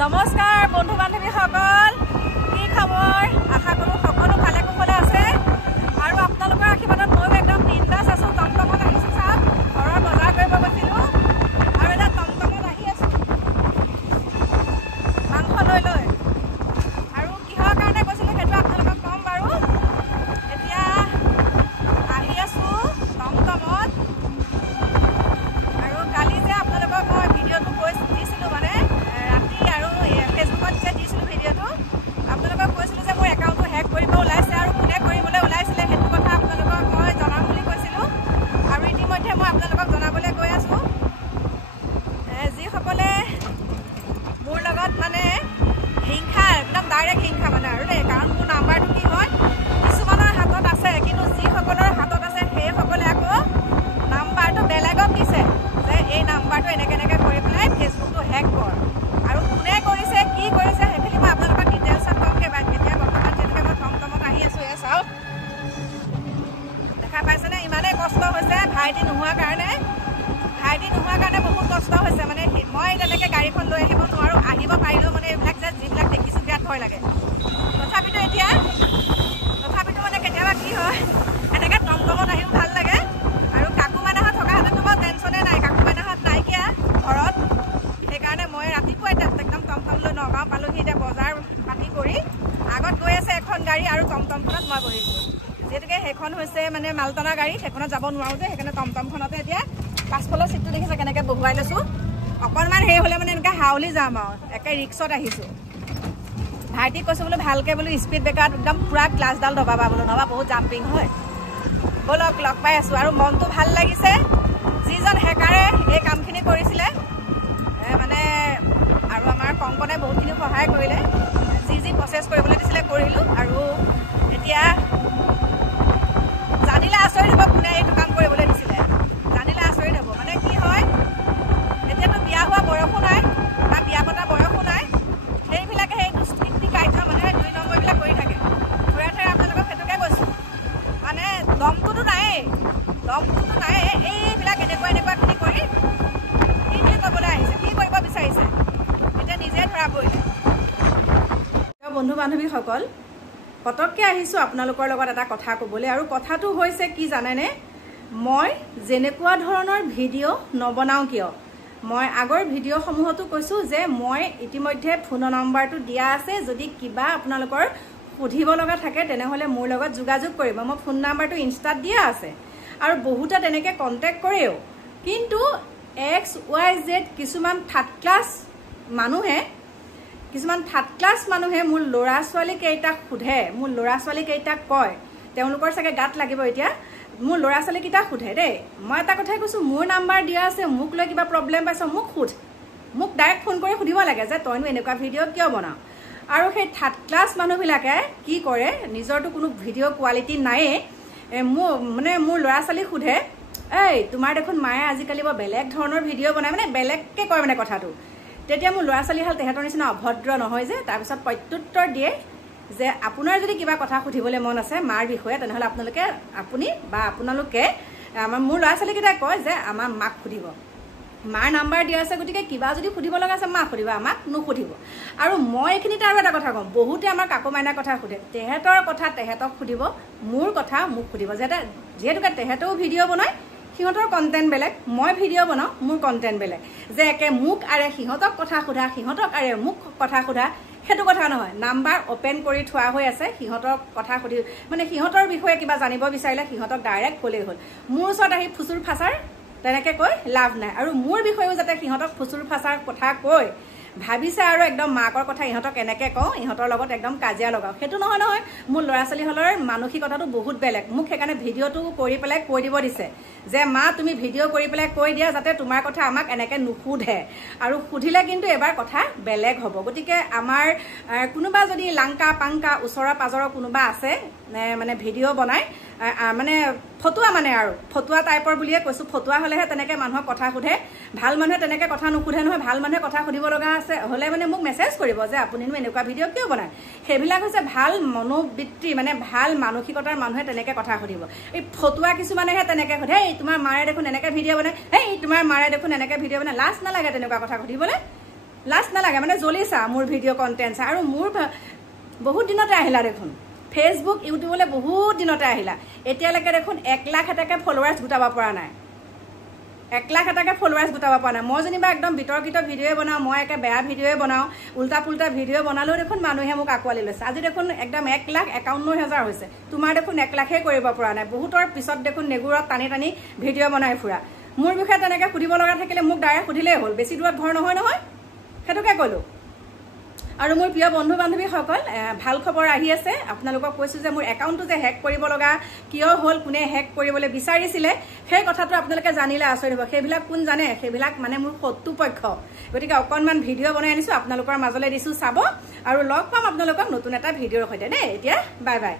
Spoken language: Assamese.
নমস্কাৰ বন্ধু বান্ধৱীসকল, কি খবৰ? আশা কৰোঁ সকলো ভালে কুশলে আছে আৰু আপোনালোকৰ আশীৰ্বাদত ময়ো একদম বিন্দাছ আছোঁ। টমটমত আহিছোঁ, চাওক ঘৰৰ বজাৰ কৰিব গৈছিলোঁ আৰু এটা টমটমত আহি আছোঁ মাংস লৈ লৈ। আৰু কিহৰ কাৰণে গৈছিলোঁ সেইটো আপোনালোকক ক'ম বাৰু। এতিয়া আহি আছোঁ টমটমত আৰু কালি যে আপোনালোকক মই ভিডিঅ'টো দিছিলোঁ মানে ফেচবুকত যে দিছিলোঁ ভিডিঅ'টো, আপোনালোকক কৈছিলোঁ যে মোৰ একাউণ্টটো হেক কৰিব ওলাইছে আৰু কোনে কৰিবলৈ ওলাইছিলে সেইটো কথা আপোনালোকক মই জনাম বুলি কৈছিলোঁ। আৰু ইতিমধ্যে মই আপোনালোকক জনাবলৈ গৈ আছোঁ। যিসকলে মোৰ লগত মানে হিংসা, একদম ডাইৰেক্ট হিংসা মানে আৰু দেই, কাৰণ মোৰ নাম্বাৰটো কি হয় কিছুমানৰ হাতত আছে, কিন্তু যিসকলৰ হাতত আছে সেইসকলে আকৌ নাম্বাৰটো বেলেগক দিছে যে এই নাম্বাৰটো এনেকৈ এনেকৈ কৰি পেলাই ফেচবুকটো হেক কৰ। আৰু কোনে কৰিছে, কি কৰিছে সেইখিনি মই আপোনালোকক ডিটেইলছত ক'মগৈ বাৰু। এতিয়া বৰ্তমান যেনেকৈ মই টমটমত আহি আছোঁ, এয়া চাওক, দেখা পাইছেনে? ইমানেই কষ্ট হৈছে ভাইটি নোহোৱাৰ কাৰণে। ভাইটি নোহোৱাৰ কাৰণে বহুত কষ্ট হৈছে মানে। মই তেনেকৈ গাড়ীখন লৈ আহিব নোৱাৰোঁ, আহিব পাৰিলেও মানে এইবিলাক যে যিবিলাক দেখিছোঁ বিৰাট ভয় লাগে। তথাপিতো মানে কেতিয়াবা কি হয়, এনেকৈ টমটমত আহিও ভাল লাগে। আৰু কাকু মাইনাহঁত থকাহেঁতেনতো বাৰু টেনশ্যনেই নাই, কাকু মাইনাহঁত নাইকিয়া ঘৰত, সেইকাৰণে মই ৰাতিপুৱাই একদম টমটম লৈ নগাঁও পালোহি। এতিয়া বজাৰ পাতি কৰি আগত গৈ আছে এখন গাড়ী আৰু টমটমখনত মই বহিছোঁ। যিহেতুকে সেইখন হৈছে মানে মালটনা গাড়ী, সেইখনত যাব নোৱাৰোঁ যে, সেইকাৰণে টমটমখনতে এতিয়া পাছফালৰ চিটটো দেখিছে কেনেকৈ বহুৱাই লৈছোঁ। অকণমান হেৰি হ'লে মানে এনেকৈ হাউলি যাম আৰু, একে ৰিক্সত আহিছোঁ। ভাইটিক কৈছোঁ বোলো ভালকৈ বোলো স্পীড ব্ৰেকাৰত একদম পূৰা ক্লাছডাল দবাবা বোলো, নহ'বা বহুত জাম্পিং হয়। ব'লক লগ পাই আছোঁ আৰু মনটো ভাল লাগিছে। যিজন হেকাৰে এই কামখিনি কৰিছিলে মানে, আৰু আমাৰ কংকনে বহুতখিনি সহায় কৰিলে। যি প্ৰচেছ কৰিবলৈ দিছিলে কৰিলোঁ। আৰু এতিয়া জানিলে আচৰিত হ'ব কোনে এইটো কাম কৰিবলৈ দিছিলে, জানিলে আচৰিত হ'ব। মানে কি হয়, এতিয়াতো বিয়া হোৱা বয়সো নাই বা বিয়া পতা বয়সো নাই, সেইবিলাকে সেই দুষ্কৃতি কাৰ্য মানে 2 নম্বৰবিলাক কৰি থাকে ঠৰে ঠৰে। আপোনালোকক সেইটোকে কৈছোঁ, মানে দমটোতো নায়েই, এইবিলাক এনেকুৱাখিনি কৰি কি ক'বলৈ আহিছে, কি কৰিব বিচাৰিছে, এতিয়া নিজে ধৰা পৰিলে। বন্ধু বান্ধৱীসকল, পটককৈ আহিছোঁ আপোনালোকৰ লগত এটা কথা ক'বলৈ। আৰু কথাটো হৈছে কি জানেনে, মই যেনেকুৱা ধৰণৰ ভিডিঅ' নবনাওঁ কিয়, মই আগৰ ভিডিঅ'সমূহতো কৈছোঁ যে মই ইতিমধ্যে ফোনৰ নম্বৰটো দিয়া আছে। যদি কিবা আপোনালোকৰ সুধিব লগা থাকে তেনেহ'লে মোৰ লগত যোগাযোগ কৰিব। মই ফোন নাম্বাৰটো ইনষ্টাত দিয়া আছে আৰু বহুতে তেনেকৈ কণ্টেক্ট কৰেও। কিন্তু XYZ কিছুমান থাৰ্ড ক্লাছ মানুহে মোৰ ল'ৰা ছোৱালীকেইটাক সোধে, মোৰ ল'ৰা ছোৱালীকেইটাক কয়, তেওঁলোকৰ চাগে গাত লাগিব এতিয়া, মোৰ ল'ৰা ছোৱালীকেইটাক সোধে দেই। মই এটা কথাই কৈছোঁ, মোৰ নাম্বাৰ দিয়া আছে, মোক লৈ কিবা প্ৰব্লেম পাইছ মোক সোধ, মোক ডাইৰেক্ট ফোন কৰি সুধিব লাগে যে তইনো এনেকুৱা ভিডিঅ' কিয় বনাওঁ। আৰু সেই থাৰ্ড ক্লাছ মানুহবিলাকে কি কৰে, নিজৰতো কোনো ভিডিঅ' কোৱালিটি নায়েই, মোৰ ল'ৰা ছোৱালীক সোধে, এই তোমাৰ দেখোন মায়ে আজিকালি বৰ বেলেগ ধৰণৰ ভিডিঅ' বনায়, মানে বেলেগকৈ কয় মানে কথাটো। তেতিয়া মোৰ ল'ৰা ছোৱালী হাল তেহেঁতৰ নিচিনা অভদ্ৰ নহয় যে, তাৰপিছত প্ৰত্যুত্তৰ দিয়ে যে আপোনাৰ যদি কিবা কথা সুধিবলৈ মন আছে মাৰ বিষয়ে, তেনেহ'লে আপোনালোকে মোৰ ল'ৰা ছোৱালীকেইটাই কয় যে আমাৰ মাক সুধিব, মাৰ নাম্বাৰ দিয়া আছে, গতিকে কিবা যদি সুধিব লগা আছে মাক সুধিব, আমাক নুসুধিব। আৰু মই এইখিনিতে আৰু এটা কথা কওঁ, বহুতে আমাৰ কাকু মাইনাৰ কথা সোধে, তেহেঁতৰ কথা তেহেঁতক সুধিব, মোৰ কথা মোক সুধিব। যিহেতুকে তেহেঁতেও ভিডিঅ' বনায়, সিহঁতৰ কণ্টেণ্ট বেলেগ, মই ভিডিঅ' বনাওঁ, মোৰ কণ্টেণ্ট বেলেগ। যে একে মোক আৰে সিহঁতক কথা সোধা, সিহঁতক আৰে মোক কথা সোধা, সেইটো কথা নহয়। নাম্বাৰ অ'পেন কৰি থোৱা হৈ আছে, সিহঁতক কথা সুধি মানে সিহঁতৰ বিষয়ে কিবা জানিব বিচাৰিলে সিহঁতক ডাইৰেক্ট ক'লেই হ'ল। মোৰ ওচৰত আহি ফুচুৰ ফাচাৰ তেনেকৈ কৈ লাভ নাই। আৰু মোৰ বিষয়েও যাতে সিহঁতক ফুচুৰ ফাচাৰ কথা কৈ ভাবিছে আৰু একদম মাকৰ কথা ইহঁতক এনেকৈ কওঁ, ইহঁতৰ লগত একদম কাজিয়া লগাওঁ, সেইটো নহয়। মোৰ ল'ৰা ছোৱালীসকলৰ মানসিকতাটো বহুত বেলেগ। মোক সেইকাৰণে ভিডিঅ'টো কৰি পেলাই কৈ দিব দিছে যে মা তুমি ভিডিঅ' কৰি পেলাই কৈ দিয়া যাতে তোমাৰ কথা আমাক এনেকৈ নুসুধে, আৰু সুধিলে কিন্তু এবাৰ কথা বেলেগ হ'ব। গতিকে আমাৰ কোনোবা যদি লাংকা পাংকা ওচৰৰ পাজৰৰ কোনোবা আছে মানে ভিডিঅ' বনাই মানে ফটুৱা, মানে আৰু ফটুৱা টাইপৰ বুলিয়ে কৈছোঁ, ফটুৱা হ'লেহে তেনেকৈ মানুহক কথা সোধে, ভাল মানুহে তেনেকৈ কথা নুসুধে নহয়। ভাল মানুহে কথা সুধিব লগা হ'লে মানে মোক মেছেজ কৰিব যে আপুনিনো এনেকুৱা ভিডিঅ' কিয় বনায়। সেইবিলাক হৈছে ভাল মনোবৃত্তি, মানে ভাল মানসিকতাৰ মানুহে তেনেকৈ কথা সুধিব। এই ফটুৱা কিছুমানেহে তেনেকৈ সোধে, এই তোমাৰ মাৰে দেখোন এনেকৈ ভিডিঅ' বনায়, এই তোমাৰ মাৰে দেখোন এনেকৈ ভিডিঅ' বনায়, লাজ নালাগে তেনেকুৱা কথা সুধিবলৈ। লাজ নালাগে মানে জ্বলিছা মোৰ ভিডিঅ' কণ্টেণ্ট চাই আৰু মোৰ বহুত দিনতে আহিলা দেখোন ফেচবুক ইউটিউবলৈ বহুত দিনতে আহিলা এতিয়ালৈকে দেখোন 1 লাখ এটাকে ফলোৱাৰ্ছ গোটাব পৰা নাই 1 লাখ এটাকে ফলোৱাৰ্ছ গোটাব পৰা নাই মই যেনিবা একদম বিতৰ্কিত ভিডিঅ'ই বনাওঁ মই একে বেয়া ভিডিঅ'ই বনাওঁ উল্টা পুল্টা ভিডিঅ' বনালেও দেখোন মানুহে মোক আঁকোৱালি লৈছে আজি দেখোন একদম 1,51,000 হৈছে তোমাৰ দেখোন 1 লাখেই কৰিব পৰা নাই বহুতৰ পিছত দেখোন নেগুৰত টানি টানি ভিডিঅ' বনাই ফুৰা মোৰ বিষয়ে তেনেকৈ সুধিব লগা থাকিলে মোক ডাইৰেক্ট সুধিলেই হ'ল বেছি দূৰত ঘৰ নহয় সেইটোকে ক'লোঁ আৰু মোৰ প্ৰিয় বন্ধু বান্ধৱীসকল ভাল খবৰ আহি আছে আপোনালোকক কৈছোঁ যে মোৰ একাউণ্টটো যে হেক কৰিব লগা কিয় হ'ল কোনে হেক কৰিবলৈ বিচাৰিছিলে সেই কথাটো আপোনালোকে জানিলে আচৰিত হ'ব সেইবিলাক কোন জানে সেইবিলাক মানে মোৰ শত্ৰুপক্ষ গতিকে অকণমান ভিডিঅ' বনাই আনিছোঁ আপোনালোকৰ মাজলৈ দিছোঁ চাব আৰু লগ পাম আপোনালোকক নতুন এটা ভিডিঅ'ৰ সৈতে দেই এতিয়া বাই বাই